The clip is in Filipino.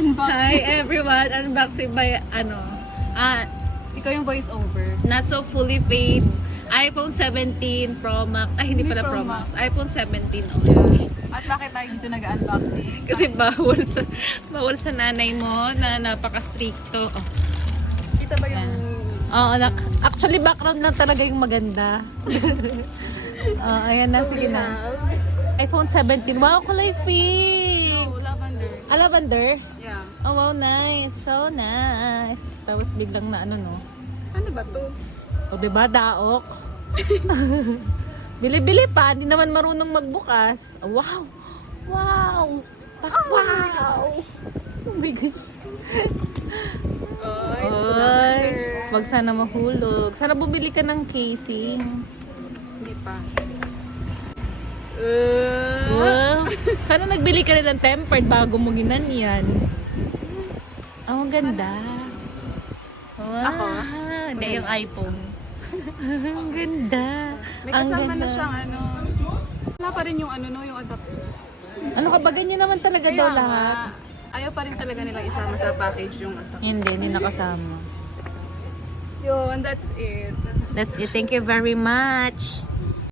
Unboxing. Hi everyone, unboxing by Ikaw yung voice over. not so fully paid iPhone 17 Pro Max. Ay, hindi Hindi pala Pro Pro Max. Max. iPhone 17 only. At bakit tayo dito nag-unboxing? Kasi bawal sa nanay mo na napaka-stricto. Oh. Kita ba yung... Oo, actually background lang talaga yung maganda. Ayan na, sige na. iPhone 17. Wow, kulay pink! Oh, lavender. Lavender? Yeah. Oh, wow, nice. So nice. Tapos biglang na ano, no? Ano ba to? O, diba, daok? Bili-bili pa, hindi naman marunong magbukas. Wow! Wow! Wow! Oh my gosh. Oy, wag sana mahulog. Sana bumili ka ng casing. Hindi pa. Wow! Sana nagbili ka rin ng tempered bago mo ginanyan. Oh, ang ganda. Wow! Ako? Hindi, yung iPhone. Ang ganda. May Ang kasama na ganda. siyang ano. Wala pa rin yung ano no, yung adapter. Ano ka ba? Ganyan naman talaga daw Kaya lahat. nga, ayaw pa rin talaga nila isama sa package yung adapter. Hindi nakasama. Yun, that's it. That's it. Thank you very much.